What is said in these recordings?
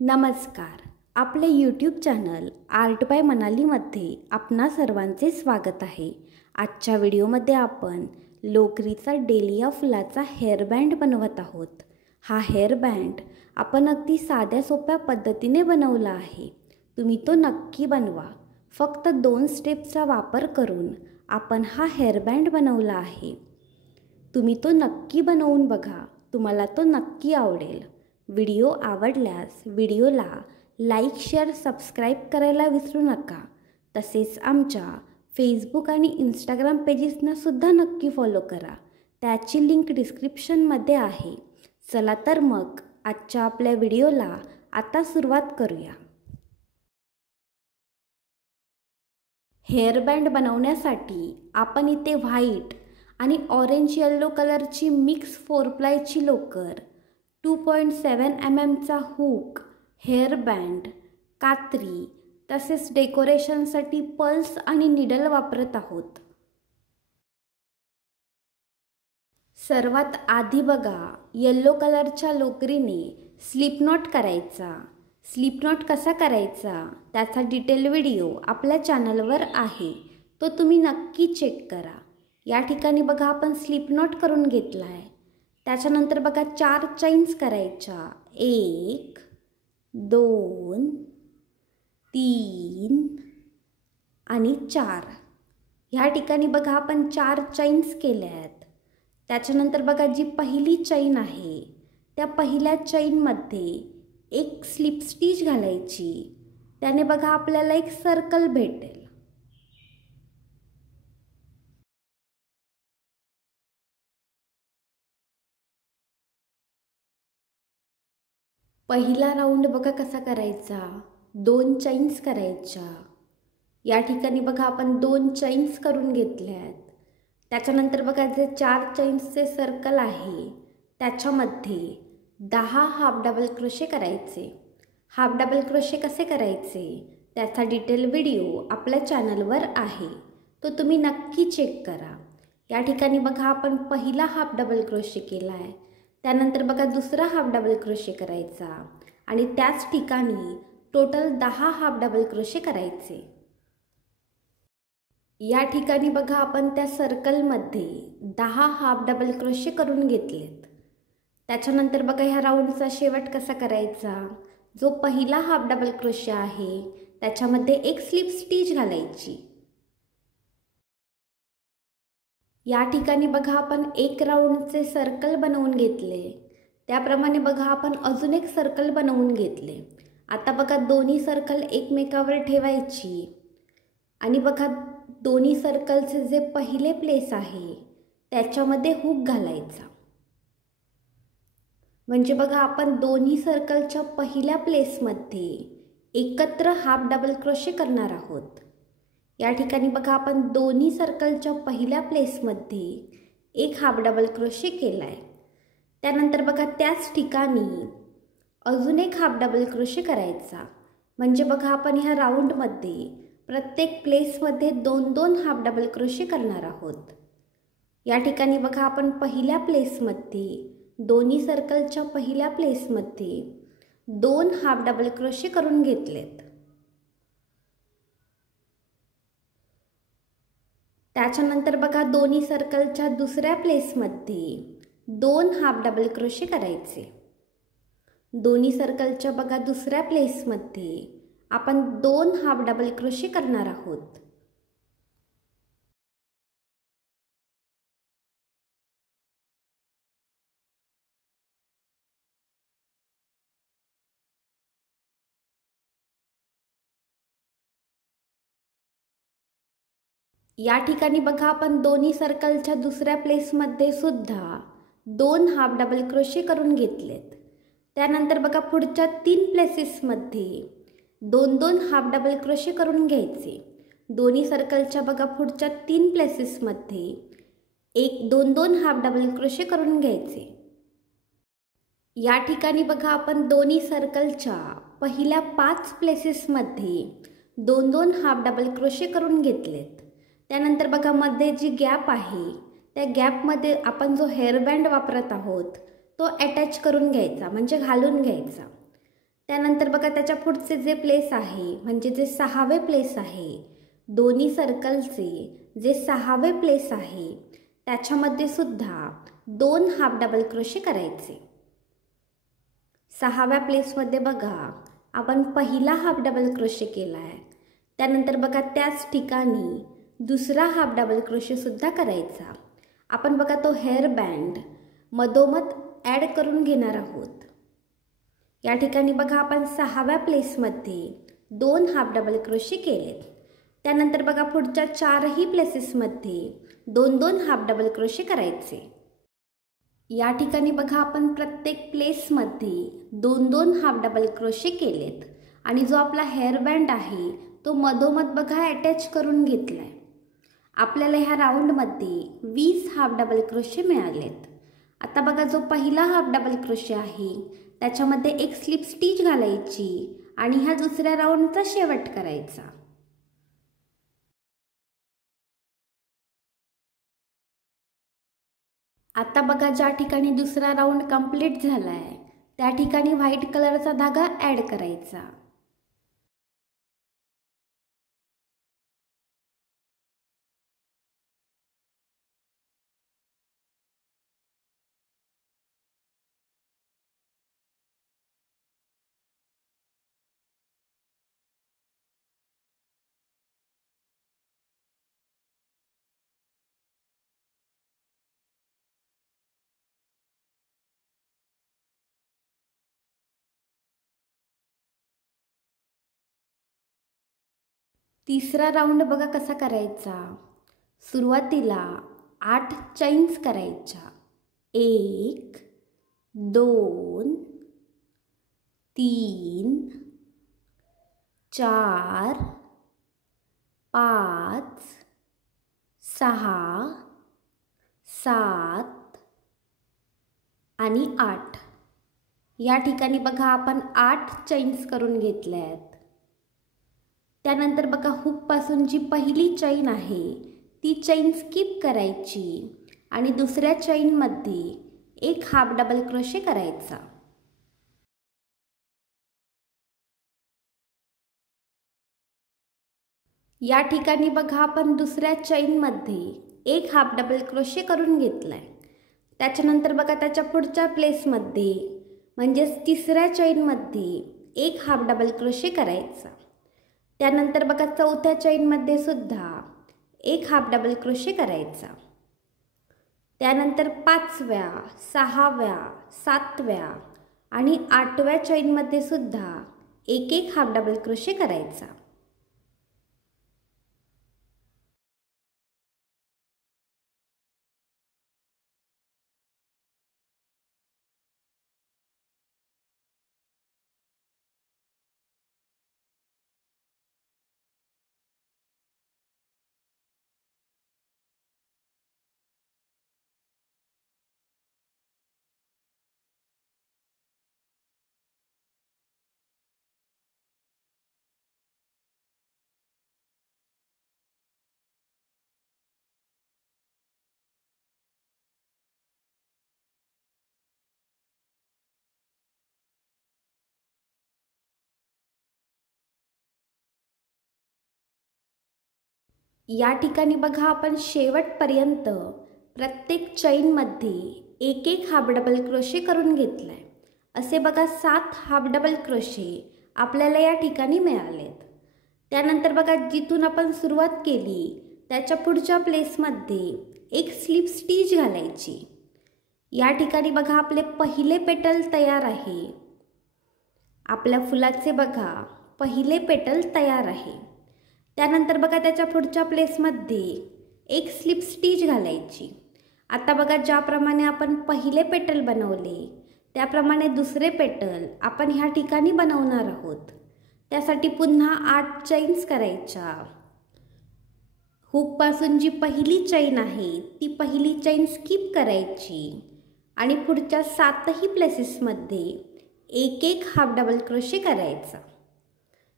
नमस्कार. आपले YouTube channel art bye मनालीमध्ये आपणा सर्वांचे स्वागत आहे. आजच्या व्हिडिओमध्ये आपण लोकरीचा डेलिया फुलाचा हेअरबँड बनवत आहोत. हा हेअरबँड आपण अगदी साध्या सोप्या पद्धतीने बनवला आहे. तुम्ही तो नक्की बनवा. फक्त 2 स्टेप्सचा वापर करून आपण हा हेअरबँड बनवला आहे. तुम्ही तो नक्की बनवून बघा. तुम्हाला तो नक्की आवडेल. व्हिडिओ आवडल्यास व्हिडिओला लाईक, शेअर, सबस्क्राईब करायला विसरू नका. तसेच आमच्या फेसबुक आणि इंस्टाग्राम पेजेसनासुद्धा नक्की फॉलो करा. त्याची लिंक डिस्क्रिप्शनमध्ये आहे. चला तर मग आजच्या आपल्या व्हिडिओला आता सुरुवात करूया. हेअरबँड बनवण्यासाठी आपण इथे व्हाईट आणि ऑरेंज येलो कलरची मिक्स 4 प्लायची लोकर, 2.7 mm हुक, हेअरबँड, कात्री तसेच डेकोरेशनसाठी पर्ल्स आणि निडल वापरत आहोत. सर्वात आधी बघा, येलो कलरच्या लोकरीने स्लिप नॉट करायचा. स्लिप नॉट कसा करायचा त्याचा डिटेल व्हिडिओ आपल्या चॅनलवर आहे. तो तुम्ही नक्की चेक करा. या ठिकाणी बघा आपण स्लिप नॉट करून घेतला आहे. त्याच्यानंतर बघा 4 चैन्स करायच्या. 1 2 3 आणि 4. ह्या ठिकाणी बघा आपण 4 चैन्स केल्या आहेत. त्याच्यानंतर बघा जी पहिली चैन आहे त्या पहिल्या चैनमध्ये एक स्लिप स्टिच घालायची. त्याने बघा आपल्याला एक सर्कल भेटेल. पहिला राऊंड बघा कसा करायचा. 2 चैन्स करायच्या. या ठिकाणी बघा आपण 2 चैन्स करून घेतल्या आहेत. त्याच्यानंतर बघा जे 4 चैन्सचे सर्कल आहे त्याच्यामध्ये 10 हाफ डबल क्रोशे करायचे. हाफ डबल क्रोशे कसे करायचे त्याचा डिटेल व्हिडिओ आपल्या चॅनलवर आहे. तो तुम्ही नक्की चेक करा. या ठिकाणी बघा आपण पहिला हाफ डबल क्रोशे केला आहे. त्यानंतर बघा दुसरा हाफ डबल क्रोशे करायचा आणि त्याच ठिकाणी टोटल 10 हाफ डबल क्रोशे करायचे. या ठिकाणी बघा आपण त्या सर्कलमध्ये 10 हाफ डबल क्रोशे करून घेतलेत. त्याच्यानंतर बघा ह्या राऊंडचा शेवट कसा करायचा. जो पहिला हाफ डबल क्रोशे आहे त्याच्यामध्ये एक स्लिप स्टिच घालायची. या ठिकाणी बघा आपण एक राऊंडचे सर्कल बनवून घेतले. त्याप्रमाणे बघा आपण अजून एक सर्कल बनवून घेतले. आता बघा दोन्ही सर्कल एकमेकावर ठेवायची आणि बघा दोन्ही सर्कलचे जे पहिले प्लेस आहे त्याच्यामध्ये हुक घालायचा. म्हणजे बघा आपण दोन्ही सर्कलच्या पहिल्या प्लेसमध्ये एकत्र हाफ डबल क्रोशे करणार आहोत. या ठिकाणी बघा आपण दोन्ही सर्कलच्या पहिल्या प्लेसमध्ये एक हाफ डबल क्रोशे केला आहे. त्यानंतर बघा त्याच ठिकाणी अजून एक हाफ डबल क्रोशे करायचा. म्हणजे बघा आपण ह्या राऊंडमध्ये प्रत्येक प्लेसमध्ये 2-2 हाफ डबल क्रोशे करणार आहोत. या ठिकाणी बघा आपण पहिल्या प्लेसमध्ये दोन्ही सर्कलच्या पहिल्या प्लेसमध्ये 2 हाफ डबल क्रोशे करून घेतलेत. त्याच्यानंतर बघा दोन्ही सर्कलच्या दुसऱ्या प्लेसमध्ये 2 हाफ डबल क्रोशे करायचे. दोन्ही सर्कलच्या बघा दुसऱ्या प्लेसमध्ये आपण 2 हाफ डबल क्रोशे करणार आहोत. या ठिकाणी बघा आपण दोन्ही सर्कलच्या दुसऱ्या प्लेसमध्ये सुद्धा 2 हाफ डबल क्रोशे करून घेतलेत. त्यानंतर बघा पुढच्या 3 प्लेसेसमध्ये 2-2 हाफ डबल क्रोशे करून घ्यायचे. दोन्ही सर्कलच्या बघा पुढच्या 3 प्लेसेसमध्ये 2-2 हाफ डबल क्रोशे करून घ्यायचे. या ठिकाणी बघा आपण दोन्ही सर्कलच्या पहिल्या 5 प्लेसेसमध्ये 2-2 हाफ डबल क्रोशे करून घेतलेत. त्यानंतर बघा मध्ये जी गॅप आहे त्या गॅपमध्ये आपण जो हेअरबँड वापरत आहोत तो अटॅच करून घ्यायचा, म्हणजे घालून घ्यायचा. त्यानंतर बघा त्याच्या पुढचे जे प्लेस आहे म्हणजे जे 6वे प्लेस आहे, दोन्ही सर्कलचे जे 6वे प्लेस आहे त्याच्यामध्ये सुद्धा 2 हाफ डबल क्रोशे करायचे। 6व्या प्लेसमध्ये बघा आपण पहिला हाफ डबल क्रोशे केला आहे, त्यानंतर बघा त्याच ठिकाणी दुसरा हाफ डबल क्रोशे सुद्धा करायचा। आपण बघा तो हेअर बँड मधोमध ॲड करून घेणार आहोत। या ठिकाणी बघा आपण 6व्या प्लेसमध्ये 2 हाफ डबल क्रोशे केलेत। त्यानंतर बघा पुढच्या 4ही प्लेसेसमध्ये 2-2 हाफ डबल क्रोशे करायचे। या ठिकाणी बघा आपण प्रत्येक प्लेसमध्ये 2-2 हाफ डबल क्रोशे केलेत आणि जो आपला हेअर बँड आहे तो मधोमध बघा अटॅच करून घेतलाय। आपल्याला ह्या राऊंडमध्ये 20 हाफ डबल क्रोशे मिळालेत। आता बघा जो पहिला हाफ डबल क्रोशे आहे त्याच्यामध्ये एक स्लिप स्टिच घालायची आणि ह्या दुसऱ्या राऊंडचा शेवट करायचा। आता बघा ज्या ठिकाणी दुसरा राऊंड कंप्लीट झालाय त्या ठिकाणी व्हाईट कलरचा धागा ॲड करायचा। तिसरा राऊंड बघा कसा करायचा। सुरुवातीला 8 चैन्स करायच्या। 1 2 3 4 5 6 7 आणि 8। या ठिकाणी बघा आपण 8 चैन्स करून घेतल्या आहेत। त्यानंतर बघा हुकपासून जी पहिली चैन आहे ती चैन स्किप करायची आणि दुसऱ्या चैनमध्ये एक हाफ डबल क्रोशे करायचा। या ठिकाणी बघा आपण दुसऱ्या चैनमध्ये एक हाफ डबल क्रोशे करून घेतलाय। त्याच्यानंतर बघा त्याच्या पुढच्या प्लेसमध्ये म्हणजेच तिसऱ्या चैनमध्ये एक हाफ डबल क्रोशे करायचा। त्यानंतर बघा चौथ्या चैनमध्ये सुद्धा एक हाफ डबल क्रोशे करायचा। त्यानंतर 5व्या 6व्या 7व्या आणि 8व्या चैनमध्ये सुद्धा एक एक हाफ डबल क्रोशे करायचा। या ठिकाणी बघा आपण शेवटपर्यंत प्रत्येक चैनमध्ये एक एक हाफ डबल क्रोशे करून घेतलाय। असे बघा 7 हाफ डबल क्रोशे आपल्याला या ठिकाणी मिळालेत। त्यानंतर बघा जिथून आपण सुरुवात केली त्याच्या पुढच्या प्लेसमध्ये एक स्लिप स्टिच घालायची। या ठिकाणी बघा आपले पहिले पेटल तयार आहे। आपल्या फुलाचे बघा पहिले पेटल तयार आहे। त्यानंतर बघा त्याच्या पुढच्या प्लेसमध्ये एक स्लिप स्टिच घालायची। आता बघा ज्याप्रमाणे आपण पहिले पेटल बनवले त्याप्रमाणे दुसरे पेटल आपण ह्या ठिकाणी बनवणार आहोत। त्यासाठी पुन्हा 8 चैन्स करायच्या। हुकपासून जी पहिली चैन आहे ती पहिली चैन स्किप करायची आणि पुढच्या 7ही प्लेसेसमध्ये एक एक हाफ डबल क्रोशे करायचा।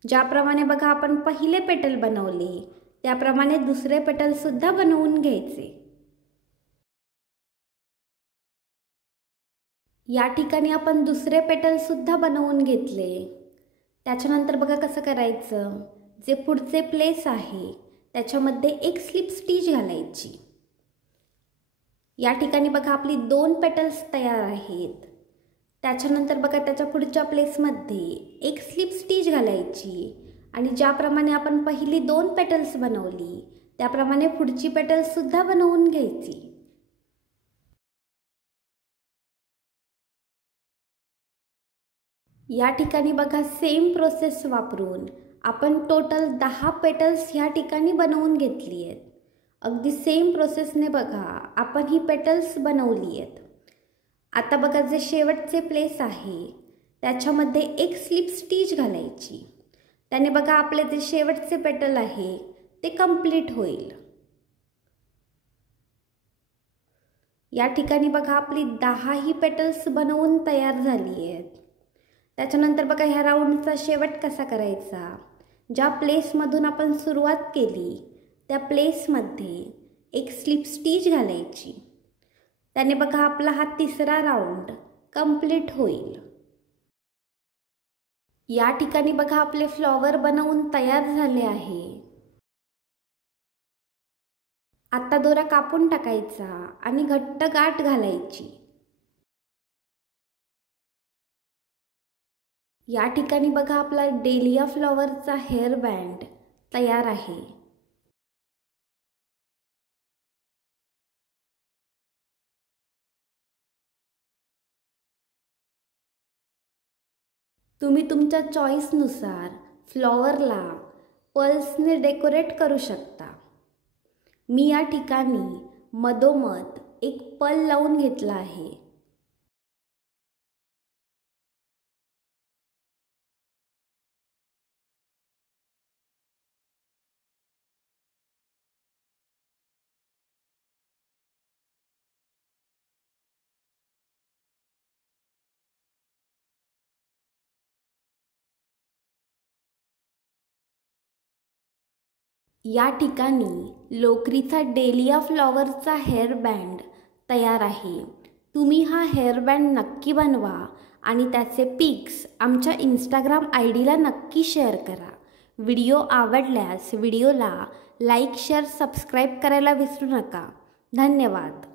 ज्याप्रमाणे बघा आपण पहिले पेटल बनवले त्याप्रमाणे दुसरे पेटल सुद्धा बनवून घ्यायचे। या ठिकाणी आपण दुसरे पेटल सुद्धा बनवून घेतले। त्याच्यानंतर बघा कसं करायचं, जे पुढचे प्लेस आहे त्याच्यामध्ये एक स्लिप स्टिच घालायची। या ठिकाणी बघा आपली 2 पेटल्स तयार आहेत। त्याच्यानंतर बघा त्याच्या पुढच्या प्लेसमध्ये एक स्लिप स्टिच घालायची आणि ज्याप्रमाणे आपण पहिली 2 पेटल्स बनवली त्याप्रमाणे पुढची पेटल्स सुद्धा बनवून घ्यायची। या ठिकाणी बघा सेम प्रोसेस वापरून आपण टोटल 10 पेटल्स ह्या ठिकाणी बनवून घेतली आहेत। अगदी सेम प्रोसेसने बघा आपण ही पेटल्स बनवली आहेत। आता बघा जे शेवटचे प्लेस आहे त्याच्यामध्ये एक स्लिप स्टिच घालायची। त्याने बघा आपले जे शेवटचे पेटल आहे ते कंप्लीट होईल। या ठिकाणी बघा आपली 10 ही पेटल्स बनवून तयार झाली आहेत। त्याच्यानंतर बघा ह्या राऊंडचा शेवट कसा करायचा, ज्या प्लेसमधून आपण सुरुवात केली त्या प्लेसमध्ये एक स्लिप स्टिच घालायची। त्याने बघा आपला हा तिसरा राऊंड कंप्लीट होईल। या ठिकाणी बघा आपले फ्लॉवर बनवून तयार झाले आहे। आता दोरा कापून टाकायचा आणि घट्ट गाठ घालायची। या ठिकाणी बघा आपला डेलिया फ्लॉवरचा हेअर बँड तयार आहे। तुम्ही तुमच्या चॉईसनुसार फ्लॉवरला पर्ल्सने डेकोरेट करू शकता। मी या ठिकाणी मधोमध एक पर्ल लावून घेतला आहे। या ठिकाणी लोकरीचा डेलिया फ्लॉवरचा हेअर बँड तयार आहे। तुम्ही हा हेअर बँड नक्की बनवा आणि त्याचे पिक्स आमच्या इंस्टाग्राम आयडीला नक्की शेअर करा। व्हिडिओ आवडल्यास व्हिडिओला लाईक, शेअर, सबस्क्राईब करायला विसरू नका। धन्यवाद।